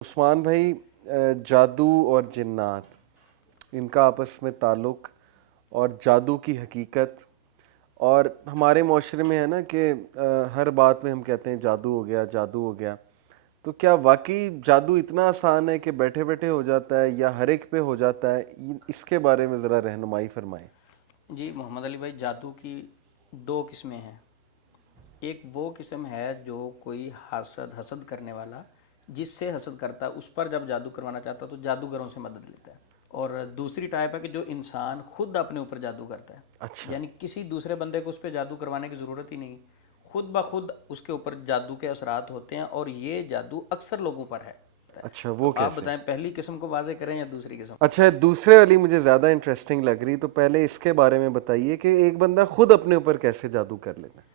عثمان بھائی، جادو اور جنات، ان کا آپس میں تعلق اور جادو کی حقیقت، اور ہمارے معاشرے میں ہے نا کہ ہر بات میں ہم کہتے ہیں جادو ہو گیا، جادو ہو گیا. تو کیا واقعی جادو اتنا آسان ہے کہ بیٹھے بیٹھے ہو جاتا ہے یا ہر ایک پہ ہو جاتا ہے؟ اس کے بارے میں ذرا رہنمائی فرمائیں. جی محمد علی بھائی، جادو کی دو قسمیں ہیں. ایک وہ قسم ہے جو کوئی حسد کرنے والا جس سے حسد کرتا ہے اس پر جب جادو کروانا چاہتا ہے تو جادوگروں سے مدد لیتا ہے. اور دوسری ٹائپ ہے کہ جو انسان خود اپنے اوپر جادو کرتا ہے. اچھا یعنی کسی دوسرے بندے کو اس پہ جادو کروانے کی ضرورت ہی نہیں، خود بخود اس کے اوپر جادو کے اثرات ہوتے ہیں، اور یہ جادو اکثر لوگوں پر ہے. اچھا، تو وہ آپ کیسے؟ بتائیں پہلی قسم کو واضح کریں یا دوسری قسم؟ اچھا، دوسرے والی مجھے زیادہ انٹرسٹنگ لگ رہی، تو پہلے اس کے بارے میں بتائیے کہ ایک بندہ خود اپنے اوپر کیسے جادو کر لیتا ہے.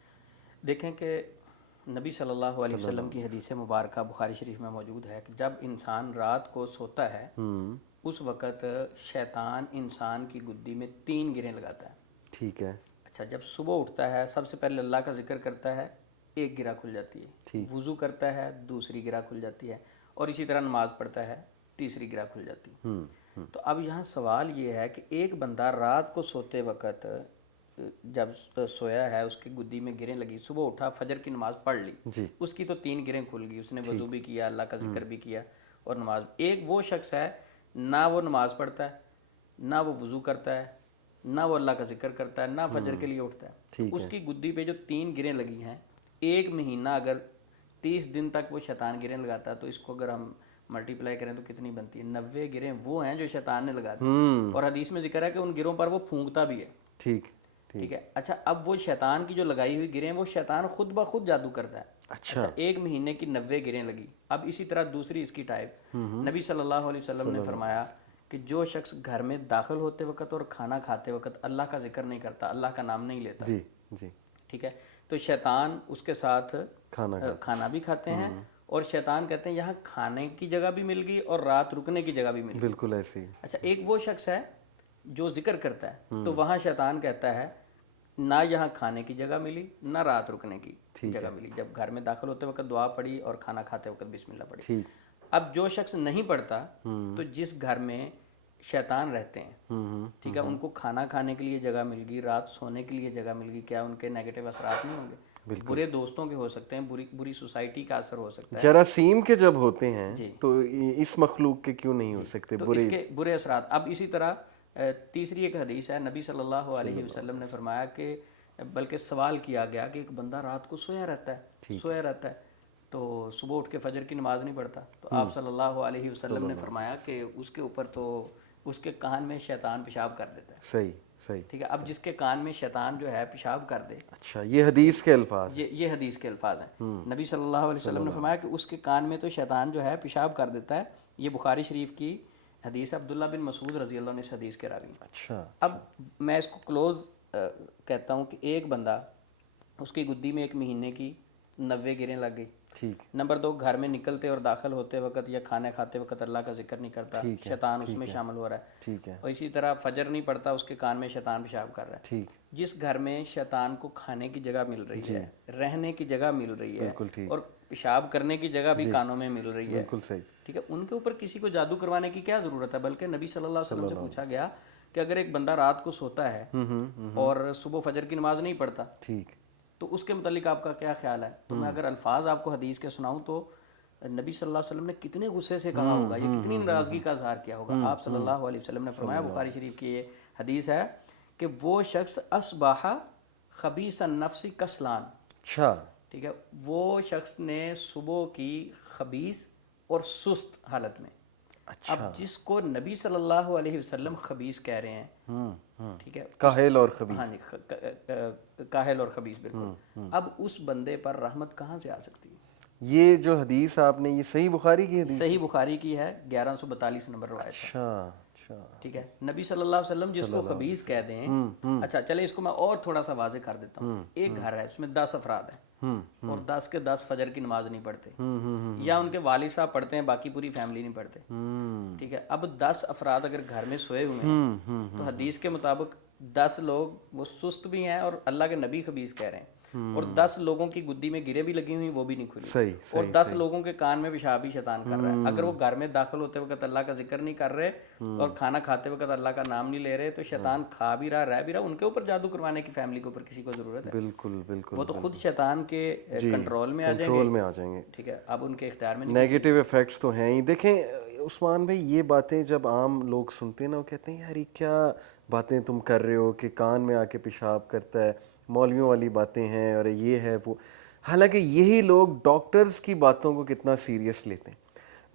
دیکھیں کہ نبی صلی اللہ علیہ وسلم کی حدیث مبارکہ بخاری شریف میں موجود ہے کہ جب انسان رات کو سوتا ہے اس وقت شیطان انسان کی گدی میں 3 گریں لگاتا ہے. ٹھیک ہے. اچھا، جب صبح اٹھتا ہے سب سے پہلے اللہ کا ذکر کرتا ہے، ایک گرہ کھل جاتی ہے. ٹھیک. وضو کرتا ہے، دوسری گرہ کھل جاتی ہے، اور اسی طرح نماز پڑھتا ہے، تیسری گرہ کھل جاتی ہے. تو اب یہاں سوال یہ ہے کہ ایک بندہ رات کو سوتے وقت جب سویا ہے اس کی گدی میں گریں لگی، صبح اٹھا فجر کی نماز پڑھ لی، جی. اس کی تو 3 گریں کھل گئی، اس نے وضو بھی کیا، اللہ کا ذکر بھی کیا اور نماز. ایک وہ شخص ہے نہ وہ نماز پڑھتا ہے، نہ وہ وضو کرتا ہے، نہ وہ اللہ کا ذکر کرتا ہے، نہ فجر کے لیے اٹھتا ہے. تو اس کی گدی پہ جو 3 گریں لگی ہیں، ایک مہینہ اگر 30 دن تک وہ شیطان گریں لگاتا ہے تو اس کو اگر ہم ملٹی پلائی کریں تو کتنی بنتی ہے؟ 90 گریں وہ ہیں جو شیطان نے لگا دی. اور حدیث میں ذکر ہے کہ ان گروں پر وہ پھونکتا بھی ہے. ٹھیک. ٹھیک ہے. اچھا، اب وہ شیطان کی جو لگائی ہوئی گریں وہ شیطان خود بخود جادو کرتا ہے. اچھا، ایک مہینے کی 90 گریں لگی. اب اسی طرح دوسری اس کی ٹائپ، نبی صلی اللہ علیہ وسلم نے فرمایا کہ جو شخص گھر میں داخل ہوتے وقت اور کھانا کھاتے وقت اللہ کا ذکر نہیں کرتا، اللہ کا نام نہیں لیتا، جی جی، ٹھیک ہے، تو شیطان اس کے ساتھ کھانا بھی کھاتے ہیں، اور شیطان کہتے ہیں یہاں کھانے کی جگہ بھی مل گئی اور رات رکنے کی جگہ بھی مل گئی. بالکل ایسے ہی. اچھا، ایک وہ شخص ہے جو ذکر کرتا ہے تو وہاں شیطان کہتا ہے نہ یہاں کھانے کی جگہ ملی نہ رات رکنے کی جگہ ملی. جب گھر میں داخل ہوتے وقت دعا پڑھی اور کھانا کھاتے وقت بسم اللہ پڑھی. اب جو شخص نہیں پڑھتا تو جس گھر میں شیطان رہتے ہیں، ٹھیک ہے، ان کو کھانا کھانے کے لیے جگہ مل گئی، رات سونے کے لیے جگہ مل گئی، کیا ان کے نیگیٹو اثرات نہیں ہوں گے؟ برے دوستوں کے ہو سکتے ہیں، بری سوسائٹی کا اثر ہو سکتا ہے. جراثیم کے جب ہوتے ہیں تو اس مخلوق کے کیوں نہیں ہو سکتے تو اس کے برے اثرات. اب اسی طرح تیسری ایک حدیث ہے، نبی صلی اللہ علیہ وسلم نے فرمایا کہ بلکہ سوال کیا گیا کہ ایک بندہ رات کو سویا رہتا ہے تو صبح اٹھ کے فجر کی نماز نہیں پڑھتا، تو آپ صلی اللہ علیہ وسلم نے فرمایا کہ اس کے اوپر تو اس کے کان میں شیطان پیشاب کر دیتا ہے. صحیح صحیح. ٹھیک ہے. اب جس کے کان میں شیطان جو ہے پیشاب کر دے، اچھا، یہ حدیث کے الفاظ، یہ حدیث کے الفاظ ہیں. نبی صلی اللہ علیہ وسلم نے فرمایا کہ اس کے کان میں تو شیطان جو ہے پیشاب کر دیتا ہے. یہ بخاری شریف کی حدیث ہے، عبداللہ بن مسعود رضی اللہ عنہ اس حدیث کے راوی. اچھا. اب میں اس کو کلوز کہتا ہوں کہ ایک بندہ اس کی گدی میں 1 مہینے کی 90 گریں لگ گئی. ٹھیک. نمبر 2، گھر میں نکلتے اور داخل ہوتے وقت یا کھانا کھاتے وقت اللہ کا ذکر نہیں کرتا، شیطان اس میں شامل ہو رہا ہے. ٹھیک ہے. اور اسی طرح فجر نہیں پڑتا، اس کے کان میں شیطان پیشاب کر رہا ہے. ٹھیک. جس گھر میں شیطان کو کھانے کی جگہ مل رہی ہے، رہنے کی جگہ مل رہی ہے، اور پیشاب کرنے کی جگہ بھی کانوں میں مل رہی ہے، بالکل صحیح. ٹھیک ہے، ان کے اوپر کسی کو جادو کروانے کی کیا ضرورت ہے؟ بلکہ نبی صلی اللہ علیہ وسلم سے پوچھا گیا کہ اگر ایک بندہ رات کو سوتا ہے اور صبح فجر کی نماز نہیں پڑھتا، ٹھیک، تو اس کے متعلق آپ کا کیا خیال ہے؟ تو میں اگر الفاظ آپ کو حدیث کے سناؤں تو نبی صلی اللہ علیہ وسلم نے کتنے غصے سے کہا ہوگا، یہ کتنی ناراضگی کا اظہار کیا ہوگا. آپ صلی اللہ علیہ وسلم نے فرمایا، بخاری شریف کی یہ حدیث ہے کہ وہ شخص اصبح خبیث النفس کسلان. اچھا. ٹھیک ہے، وہ شخص نے صبح کی خبیث اور سست حالت میں. اب جس کو نبی صلی اللہ علیہ وسلم خبیث کہہ رہے ہیں، ٹھیک ہے، کاہل اور خبیث. ہاں جی، کاہل اور خبیث، بالکل. اب اس بندے پر رحمت کہاں سے آ سکتی ہے؟ یہ جو حدیث آپ نے، یہ صحیح بخاری کی حدیث؟ صحیح بخاری کی ہے، 1142 نمبر روایت. اچھا. ٹھیک ہے، نبی صلی اللہ علیہ وسلم جس کو خبیث کہہ دیں. اچھا چلے اس کو میں اور تھوڑا سا واضح کر دیتا ہوں. ایک گھر ہے، اس میں 10 افراد ہیں اور 10 کے 10 فجر کی نماز نہیں پڑھتے، یا ان کے والد صاحب پڑھتے ہیں، باقی پوری فیملی نہیں پڑھتے. ٹھیک ہے، اب 10 افراد اگر گھر میں سوئے ہوئے ہیں تو حدیث کے مطابق 10 لوگ وہ سست بھی ہیں اور اللہ کے نبی خبیث کہہ رہے ہیں. اور 10 لوگوں کی گدی میں گرے بھی لگی ہوئی وہ بھی نہیں کھلی, صحیح اور 10 لوگوں کے کان میں پیشاب بھی شیطان کر رہا ہے. اگر وہ گھر میں داخل ہوتے وقت اللہ کا ذکر نہیں کر رہے اور کھانا کھاتے وقت اللہ کا نام نہیں لے رہے, تو شیطان کھا بھی رہ بھی رہا, ان کے اوپر جادو کروانے کی فیملی کے اوپر کسی کو ضرورت ہے؟ بالکل بالکل, وہ تو خود شیطان کے کنٹرول میں آ جائیں گے. ٹھیک ہے, اب ان کے اختیار میں نیگیٹو ایفیکٹس تو ہیں ہی. دیکھیں عثمان بھائی, یہ باتیں جب عام لوگ سنتے ہیں نا, وہ کہتے ہیں یار یہ کیا باتیں تم کر رہے ہو کہ کان میں آ کے پیشاب کرتا ہے, مولویوں والی باتیں ہیں اور یہ ہے وہ. حالانکہ یہی لوگ ڈاکٹرز کی باتوں کو کتنا سیریس لیتے ہیں.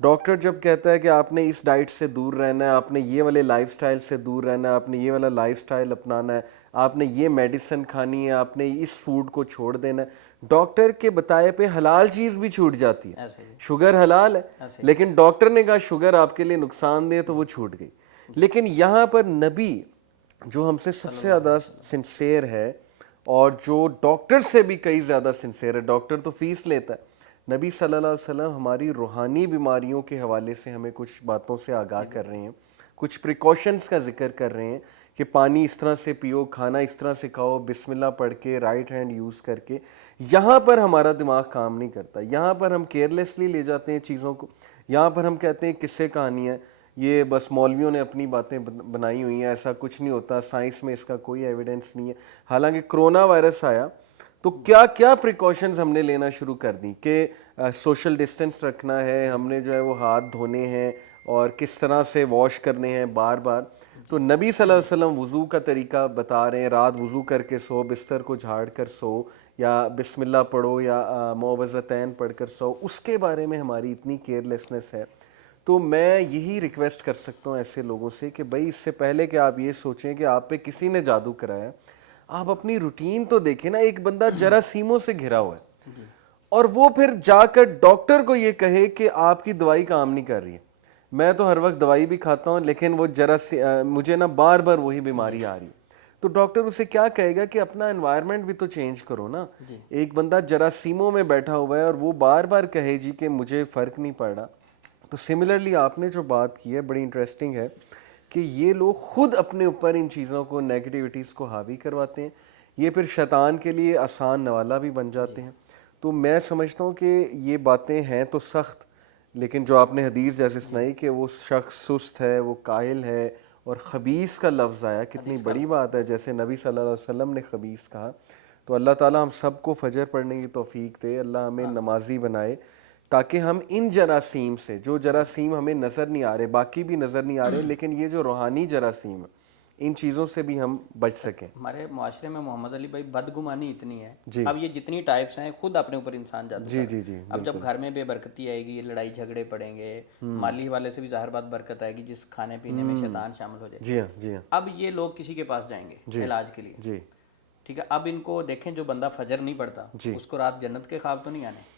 ڈاکٹر جب کہتا ہے کہ آپ نے اس ڈائٹ سے دور رہنا ہے, آپ نے یہ والے لائف سٹائل سے دور رہنا ہے, آپ نے یہ والا لائف سٹائل اپنانا ہے, آپ نے یہ میڈیسن کھانی ہے, آپ نے اس فوڈ کو چھوڑ دینا ہے, ڈاکٹر کے بتائے پہ حلال چیز بھی چھوٹ جاتی ہے. شوگر حلال ہے لیکن ڈاکٹر نے کہا شوگر آپ کے لیے نقصان دہ, تو وہ چھوٹ گئی. لیکن یہاں پر نبی جو ہم سے سب سے زیادہ سنسیئر ہے اور جو ڈاکٹر سے بھی کئی زیادہ سنسیئر ہے, ڈاکٹر تو فیس لیتا ہے, نبی صلی اللہ علیہ وسلم ہماری روحانی بیماریوں کے حوالے سے ہمیں کچھ باتوں سے آگاہ کر رہے ہیں, کچھ پریکاشنز کا ذکر کر رہے ہیں کہ پانی اس طرح سے پیو, کھانا اس طرح سے کھاؤ, بسم اللہ پڑھ کے, رائٹ ہینڈ یوز کر کے. یہاں پر ہمارا دماغ کام نہیں کرتا, یہاں پر ہم کیئرلیسلی لے جاتے ہیں چیزوں کو. یہاں پر ہم کہتے ہیں قصے کہانی ہے, یہ بس مولویوں نے اپنی باتیں بنائی ہوئی ہیں, ایسا کچھ نہیں ہوتا, سائنس میں اس کا کوئی ایویڈنس نہیں ہے. حالانکہ کرونا وائرس آیا تو کیا کیا پریکاشنز ہم نے لینا شروع کر دیں کہ سوشل ڈسٹینس رکھنا ہے, ہم نے جو ہے وہ ہاتھ دھونے ہیں اور کس طرح سے واش کرنے ہیں بار بار. تو نبی صلی اللہ علیہ وسلم وضو کا طریقہ بتا رہے ہیں, رات وضو کر کے سو, بستر کو جھاڑ کر سو, یا بسم اللہ پڑھو یا معوذتین پڑھ کر سو. اس کے بارے میں ہماری اتنی کیئرلیسنس ہے. تو میں یہی ریکویسٹ کر سکتا ہوں ایسے لوگوں سے کہ بھائی اس سے پہلے کہ آپ یہ سوچیں کہ آپ پہ کسی نے جادو کرایا, آپ اپنی روٹین تو دیکھیں نا. ایک بندہ جراثیموں سے گھرا ہوا ہے اور وہ پھر جا کر ڈاکٹر کو یہ کہے کہ آپ کی دوائی کام نہیں کر رہی ہے. میں تو ہر وقت دوائی بھی کھاتا ہوں لیکن وہ مجھے نا بار بار وہی بیماری آ رہی ہے. تو ڈاکٹر اسے کیا کہے گا کہ اپنا انوائرمنٹ بھی تو چینج کرو نا. ایک بندہ جراثیموں میں بیٹھا ہوا ہے اور وہ بار بار کہے جی کہ مجھے فرق نہیں پڑ رہا. تو سملرلی آپ نے جو بات کی ہے بڑی انٹرسٹنگ ہے کہ یہ لوگ خود اپنے اوپر ان چیزوں کو, نیگیٹیوٹیز کو حاوی کرواتے ہیں. یہ پھر شیطان کے لیے آسان نوالا بھی بن جاتے ہیں. تو میں سمجھتا ہوں کہ یہ باتیں ہیں تو سخت, لیکن جو آپ نے حدیث جیسے سنائی کہ وہ شخص سست ہے, وہ کاہل ہے, اور خبیث کا لفظ آیا, کتنی بڑی بات ہے. جیسے نبی صلی اللہ علیہ وسلم نے خبیث کہا. تو اللہ تعالیٰ ہم سب کو فجر پڑھنے کی توفیق دے, اللہ ہمیں نمازی بنائے تاکہ ہم ان جراثیم سے, جو جراثیم ہمیں نظر نہیں آ رہے, باقی بھی نظر نہیں آ رہے, لیکن یہ جو روحانی جراثیم ہیں ان چیزوں سے بھی ہم بچ سکیں. ہمارے معاشرے میں محمد علی بھائی بدگمانی اتنی ہے. اب یہ جتنی ٹائپس ہیں خود اپنے اوپر انسان جادو کر رہا ہے. اب جب گھر میں بے برکتی آئے گی, لڑائی جھگڑے پڑیں گے, مالی حوالے سے بھی ظاہر بات برکت آئے گی جس کھانے پینے میں شیطان شامل ہو جائے. جی ہاں, جی ہاں. اب یہ لوگ کسی کے پاس جائیں گے علاج کے لیے. جی ٹھیک ہے, اب ان کو دیکھیں جو بندہ فجر نہیں پڑھتا اس کو رات جنت کے خواب تو نہیں آنے.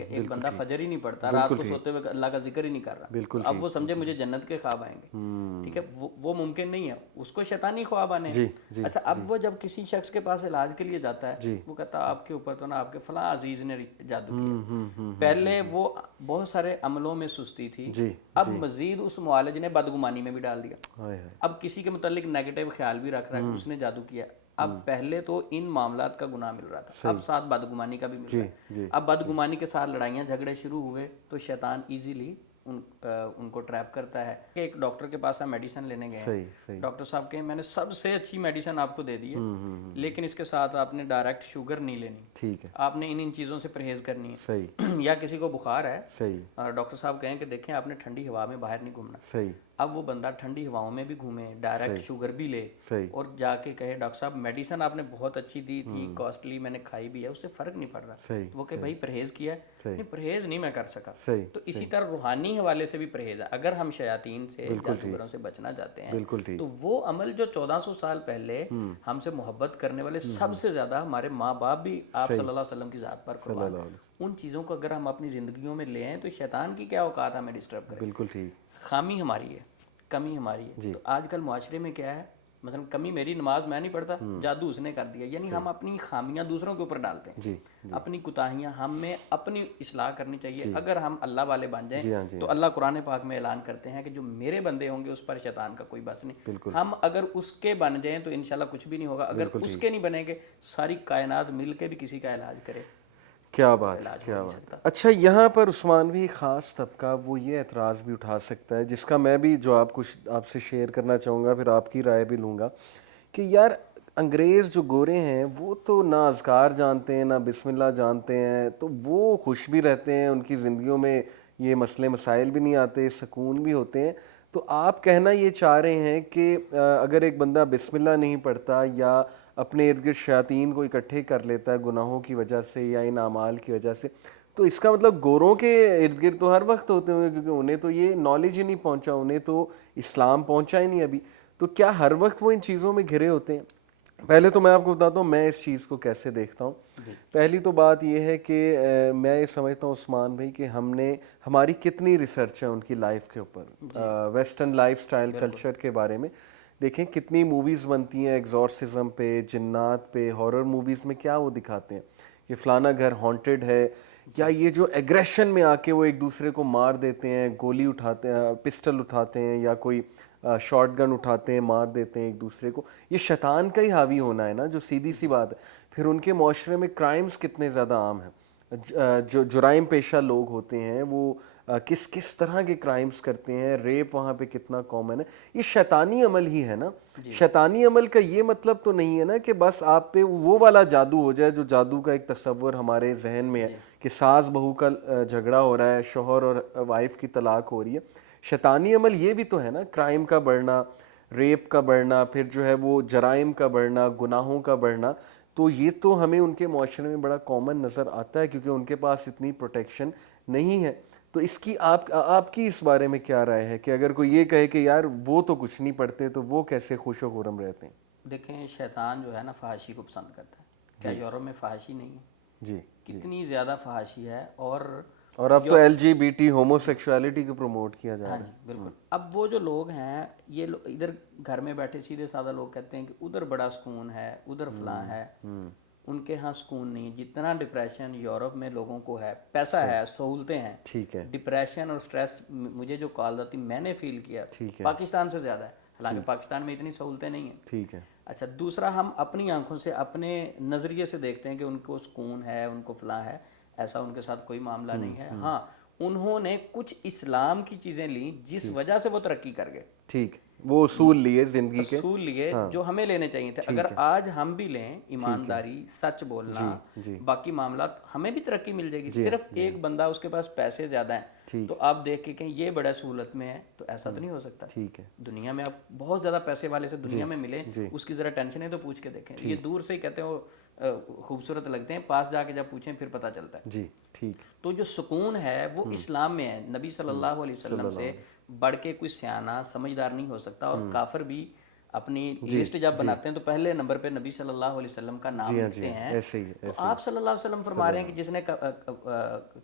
ایک بندہ فجر ہی نہیں پڑھتا, رات کو سوتے ہوئے اللہ کا ذکر ہی نہیں کر رہا, اب وہ سمجھے مجھے جنت کے خواب آئیں گے. ٹھیک ہے, وہ ممکن نہیں ہے, اس کو شیطانی خواب آنے ہیں. اچھا, اب وہ جب کسی شخص کے پاس علاج کے لیے جاتا ہے, وہ کہتا ہے آپ کے اوپر تو نا آپ کے فلاں عزیز نے جادو کیا. پہلے وہ بہت سارے عملوں میں سستی تھی, اب مزید اس معالج نے بدگمانی میں بھی ڈال دیا. اب کسی کے متعلق نیگیٹو خیال بھی رکھ رہا ہے کہ اس نے جادو کیا. اب پہلے تو ان معاملات کا گناہ مل رہا تھا, اب ساتھ بدگمانی کا بھی مل رہا ہے. اب بدگمانی کے ساتھ لڑائیاں جھگڑے شروع ہوئے تو شیطان ایزیلی ان کو ٹریپ کرتا ہے. ایک ڈاکٹر کے پاس ہم میڈیسن لینے گئے, ڈاکٹر صاحب کہیں میں نے سب سے اچھی میڈیسن آپ کو دے دی ہے, لیکن اس کے ساتھ آپ نے ڈائریکٹ شوگر نہیں لینی, ٹھیک ہے, آپ نے ان چیزوں سے پرہیز کرنی ہے. یا کسی کو بخار ہے اور ڈاکٹر صاحب کہیں کہ دیکھیں آپ نے ٹھنڈی ہوا میں باہر نہیں گھومنا. اب وہ بندہ ٹھنڈی ہواؤں میں بھی گھومے, ڈائریکٹ شوگر بھی لے, اور جا کے کہے ڈاکٹر صاحب میڈیسن آپ نے بہت اچھی دی تھی, کاسٹلی, میں نے کھائی بھی ہے, اس سے فرق نہیں پڑ رہا. وہ کہ بھائی پرہیز کیا ہے, نہیں پرہیز نہیں میں کر سکا. تو اسی طرح روحانی حوالے سے بھی پرہیز ہے. اگر ہم شیاطین سے, جادوگروں سے بچنا چاہتے ہیں تو وہ عمل جو 1400 سال پہلے ہم سے محبت کرنے والے سب سے زیادہ ہمارے ماں باپ بھی آپ صلی اللہ علیہ وسلم کی ذات پر قربان, ان چیزوں کو اگر ہم اپنی زندگیوں میں لیں تو شیطان کی کیا اوقات ہمیں ڈسٹرب کرے. بالکل ٹھیک. خامی ہماری ہے, کمی ہماری ہے. تو آج کل معاشرے میں کیا ہے, مثلا کمی میری نماز میں نہیں پڑھتا, جادو اس نے کر دیا. یعنی ہم اپنی خامیاں دوسروں کے اوپر ڈالتے ہیں, اپنی کوتاہیاں ہمیں اپنی اصلاح کرنی چاہیے. اگر ہم اللہ والے بن جائیں تو اللہ قرآن پاک میں اعلان کرتے ہیں کہ جو میرے بندے ہوں گے اس پر شیطان کا کوئی بس نہیں. ہم اگر اس کے بن جائیں تو انشاءاللہ کچھ بھی نہیں ہوگا. اگر اس کے نہیں بنیں گے, ساری کائنات مل کے بھی کسی کا علاج کرے, کیا بات, کیا بات. اچھا, یہاں پر عثمان بھی خاص طبقہ وہ یہ اعتراض بھی اٹھا سکتا ہے, جس کا میں بھی جواب کچھ آپ سے شیئر کرنا چاہوں گا, پھر آپ کی رائے بھی لوں گا, کہ یار انگریز جو گورے ہیں وہ تو نہ اذکار جانتے ہیں نہ بسم اللہ جانتے ہیں, تو وہ خوش بھی رہتے ہیں, ان کی زندگیوں میں یہ مسئلے مسائل بھی نہیں آتے, سکون بھی ہوتے ہیں. تو آپ کہنا یہ چاہ رہے ہیں کہ اگر ایک بندہ بسم اللہ نہیں پڑھتا یا اپنے ارد گرد شیاطین کو اکٹھے کر لیتا ہے گناہوں کی وجہ سے یا ان اعمال کی وجہ سے, تو اس کا مطلب گوروں کے ارد گرد تو ہر وقت ہوتے ہوں گے, کیونکہ انہیں تو یہ نالج ہی نہیں پہنچا, انہیں تو اسلام پہنچا ہی نہیں ابھی, تو کیا ہر وقت وہ ان چیزوں میں گھرے ہوتے ہیں؟ پہلے تو میں آپ کو بتاتا ہوں میں اس چیز کو کیسے دیکھتا ہوں. پہلی تو بات یہ ہے کہ میں یہ سمجھتا ہوں عثمان بھائی کہ ہماری کتنی ریسرچ ہے ان کی لائف کے اوپر, ویسٹرن لائف سٹائل کلچر کے بارے میں. دیکھیں کتنی موویز بنتی ہیں ایگزورسزم پہ, جنات پہ, ہارر موویز میں کیا وہ دکھاتے ہیں کہ فلانا گھر ہانٹڈ ہے, یا یہ جو ایگریشن میں آ کے وہ ایک دوسرے کو مار دیتے ہیں, گولی اٹھاتے ہیں, پسٹل اٹھاتے ہیں یا کوئی شارٹ گن اٹھاتے ہیں, مار دیتے ہیں ایک دوسرے کو. یہ شیطان کا ہی حاوی ہونا ہے نا, جو سیدھی سی بات ہے. پھر ان کے معاشرے میں کرائمز کتنے زیادہ عام ہیں, جو جرائم پیشہ لوگ ہوتے ہیں وہ کس طرح کے کرائمز کرتے ہیں, ریپ وہاں پہ کتنا کامن ہے. یہ شیطانی عمل ہی ہے نا. شیطانی عمل کا یہ مطلب تو نہیں ہے نا کہ بس آپ پہ وہ والا جادو ہو جائے جو جادو کا ایک تصور ہمارے ذہن میں ہے کہ ساس بہو کا جھگڑا ہو رہا ہے, شوہر اور وائف کی طلاق ہو رہی ہے. شیطانی عمل یہ بھی تو ہے نا, کرائم کا بڑھنا, ریپ کا بڑھنا, پھر جو ہے وہ جرائم کا بڑھنا, گناہوں کا بڑھنا. تو یہ تو ہمیں ان کے معاشرے میں بڑا کامن نظر آتا ہے کیونکہ ان کے پاس اتنی پروٹیکشن نہیں ہے. تو اس کی آپ کی اس بارے میں کیا رائے ہے کہ اگر کوئی یہ کہے کہ یار وہ تو کچھ نہیں پڑھتے تو وہ کیسے خوش و خرم رہتے ہیں؟ دیکھیں شیطان جو ہے نا فحاشی کو پسند کرتا ہے. کیا یورپ میں فحاشی نہیں ہے؟ جی, کتنی زیادہ فحاشی ہے. اور اب تو L G B T homosexuality کو پروموٹ کیا جا رہا ہے. ہاں جی بالکل. اب وہ جو لوگ ہیں یہ ادھر گھر میں بیٹھے سیدھے سادہ لوگ کہتے ہیں کہ ادھر بڑا سکون ہے, ادھر فلاں ہے. ان کے ہاں سکون نہیں. جتنا ڈپریشن یورپ میں لوگوں کو ہے, پیسہ ہے, سہولتیں ہیں, ٹھیک ہے, ڈپریشن اور سٹریس مجھے جو کال آتی میں نے فیل کیا پاکستان سے زیادہ ہے. حالانکہ پاکستان میں اتنی سہولتیں نہیں ہیں. ٹھیک ہے. اچھا, دوسرا ہم اپنی آنکھوں سے اپنے نظریے سے دیکھتے ہیں کہ ان کو سکون ہے, ان کو فلاں ہے. ایسا ان کے ساتھ کوئی معاملہ نہیں ہے. ہاں انہوں نے کچھ اسلام کی چیزیں لیں جس وجہ سے وہ ترقی کر گئے. ٹھیک, وہ اصول لیے زندگی کے, اصول لیے جو ہمیں لینے چاہیے تھے. اگر آج ہم بھی لیں ایمانداری, سچ بولنا, باقی معاملات, ہمیں بھی ترقی مل جائے گی. صرف ایک بندہ اس کے پاس پیسے زیادہ ہیں تو آپ دیکھ کے کہیں یہ بڑا سہولت میں ہے, تو ایسا تو نہیں ہو سکتا. ٹھیک ہے. دنیا میں آپ بہت زیادہ پیسے والے سے دنیا میں ملیں, اس کی ذرا ٹینشن ہے تو پوچھ کے دیکھیں. یہ دور سے ہی کہتے ہیں وہ خوبصورت لگتے ہیں, پاس جا کے جب پوچھیں پھر پتہ چلتا ہے. جی ٹھیک. تو جو سکون ہے وہ اسلام میں ہے. نبی صلی اللہ علیہ وسلم سے بڑھ کے کوئی سیانہ سمجھدار نہیں ہو سکتا. اور کافر بھی اپنی لسٹ جب بناتے ہیں تو پہلے نمبر پہ نبی صلی اللہ علیہ وسلم کا نام لکھتے ہیں. تو آپ صلی اللہ علیہ وسلم فرما رہے ہیں کہ جس نے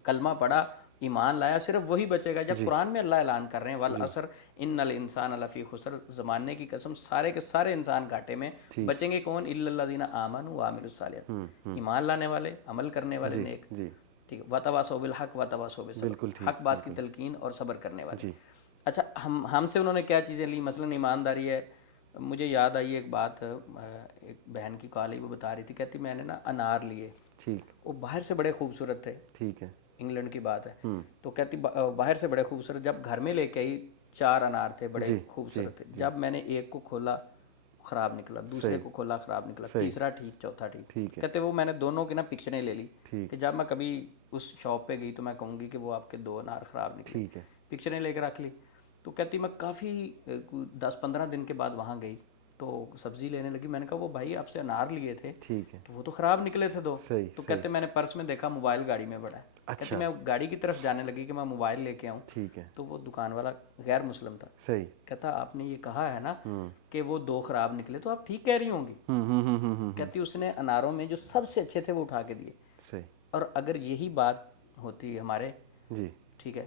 کلمہ پڑھا, ایمان لایا, صرف وہی بچے گا. جب قرآن میں اللہ اعلان کر رہے ہیں والعصر ان الانسان لفی خسر, زمانے کی قسم سارے کے سارے انسان گھاٹے میں, بچیں گے کون؟ الا الذین آمنوا وعملوا الصالحات, ایمان لانے والے, عمل کرنے والے نیک. ٹھیک ہے. وتواصوا بالحق وتواصوا بالصبر, حق بات کی تلقین اور صبر کرنے والے. اچھا, ہم سے انہوں نے کیا چیزیں لی؟ مثلا ایمانداری ہے. مجھے یاد آئی ایک بات, ایک بہن کی کال ہی وہ بتا رہی تھی, کہتی میں نے نا انار لیے. ٹھیک. وہ باہر سے بڑے خوبصورت تھے. ٹھیک ہے. انگلینڈ کی بات ہے. تو کہتی باہر سے بڑے خوبصورت, جب گھر میں لے کے آئی 4 انار تھے بڑے خوبصورت تھے. جب میں نے ایک کو کھولا خراب نکلا, دوسرے کو کھولا خراب نکلا, تیسرا ٹھیک, چوتھا ٹھیک. کہتے وہ میں نے دونوں کی نا پکچریں لے لی کہ جب میں کبھی اس شاپ پہ گئی تو میں کہوں گی کہ وہ آپ کے 2 انار خراب نکلے. پکچریں لے کے رکھ لی. تو کہتی میں کافی 10-15 دن کے بعد وہاں گئی تو سبزی لینے لگی. میں نے کہا وہ بھائی آپ سے انار لیے تھے, تو وہ تو خراب نکلے تھے 2. تو کہتے میں نے پرس میں دیکھا موبائل گاڑی میں پڑا ہے. کہتے میں گاڑی کی طرف جانے لگی کہ میں موبائل لے کے آؤں. تو وہ دکان والا غیر مسلم تھا. کہتا آپ نے یہ کہا ہے نا کہ وہ 2 خراب نکلے, تو آپ ٹھیک کہہ رہی ہوں گی. کہتی اس نے اناروں میں جو سب سے اچھے تھے وہ اٹھا کے دیے. اور اگر یہی بات ہوتی ہمارے, ٹھیک ਠੀਕ ਹੈ,